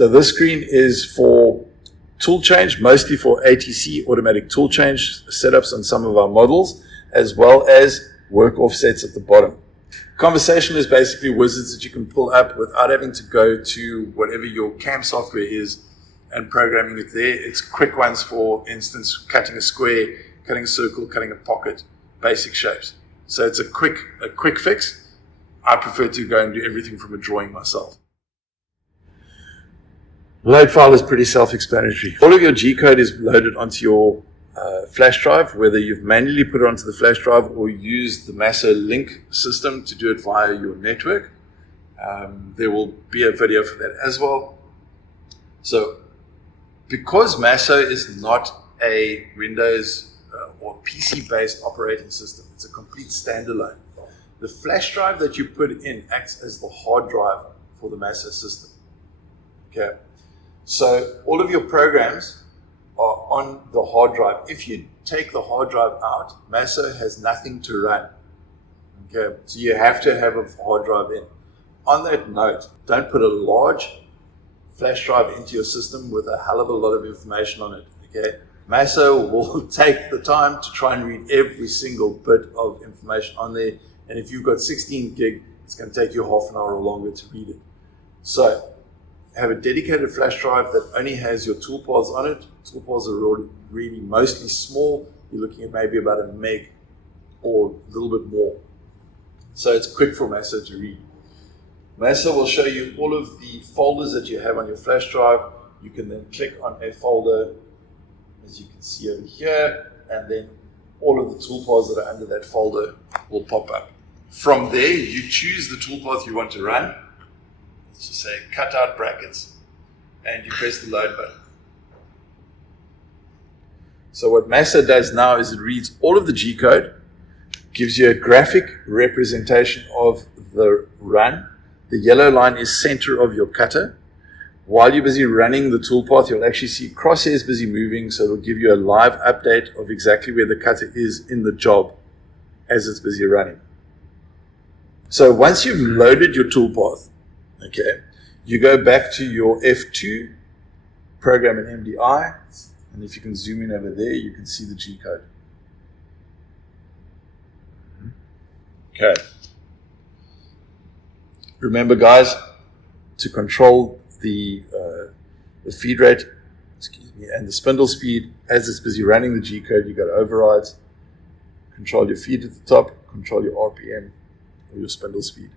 So this screen is for tool change, mostly for ATC, automatic tool change setups on some of our models, as well as work offsets at the bottom. Conversational is basically wizards that you can pull up without having to go to whatever your CAM software is and programming it there. It's quick ones, for instance, cutting a square, cutting a circle, cutting a pocket, basic shapes. So it's a quick fix. I prefer to go and do everything from a drawing myself. Load file is pretty self-explanatory. All of your G-code is loaded onto your flash drive, whether you've manually put it onto the flash drive or used the Masso link system to do it via your network. There will be a video for that as well. So because Masso is not a Windows or PC-based operating system, it's a complete standalone. The flash drive that you put in acts as the hard drive for the Masso system. Okay, so all of your programs are on the hard drive. If you take the hard drive out, Masso has nothing to run. Okay, so you have to have a hard drive in. On that note, don't put a large flash drive into your system with a hell of a lot of information on it. Okay, Masso will take the time to try and read every single bit of information on there. And if you've got 16 gig, it's going to take you half an hour or longer to read it. So have a dedicated flash drive that only has your toolpaths on it. Toolpaths are really mostly small. You're looking at maybe about a meg or a little bit more. So it's quick for Masso to read. Masso will show you all of the folders that you have on your flash drive. You can then click on a folder, as you can see over here, and then all of the toolpaths that are under that folder will pop up. From there, you choose the toolpath you want to run. Let's just say cut out brackets, and you press the load button. So what Masso does now is it reads all of the G-code, gives you a graphic representation of the run. The yellow line is center of your cutter. While you're busy running the toolpath, you'll actually see crosshairs busy moving, so it'll give you a live update of exactly where the cutter is in the job as it's busy running. So once you've loaded your toolpath, okay, you go back to your F2, program in MDI, and if you can zoom in over there, you can see the G-code. Okay. Remember, guys, to control the feed rate, and the spindle speed as it's busy running the G-code, you got overrides. Control your feed at the top, control your RPM or your spindle speed.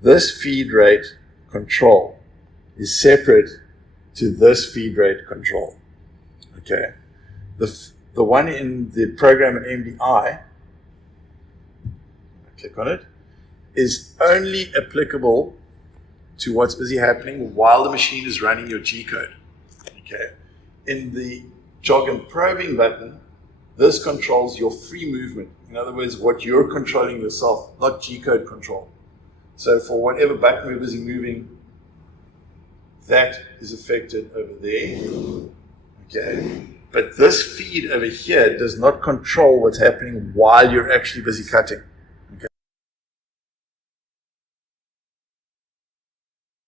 This feed rate control is separate to this feed rate control. Okay, the one in the program in MDI, click on it, is only applicable to what's busy happening while the machine is running your G-code. Okay, in the jog and probing button, this controls your free movement. In other words, what you're controlling yourself, not G-code control. So for whatever button we're busy moving, that is affected over there. Okay, but this feed over here does not control what's happening while you're actually busy cutting.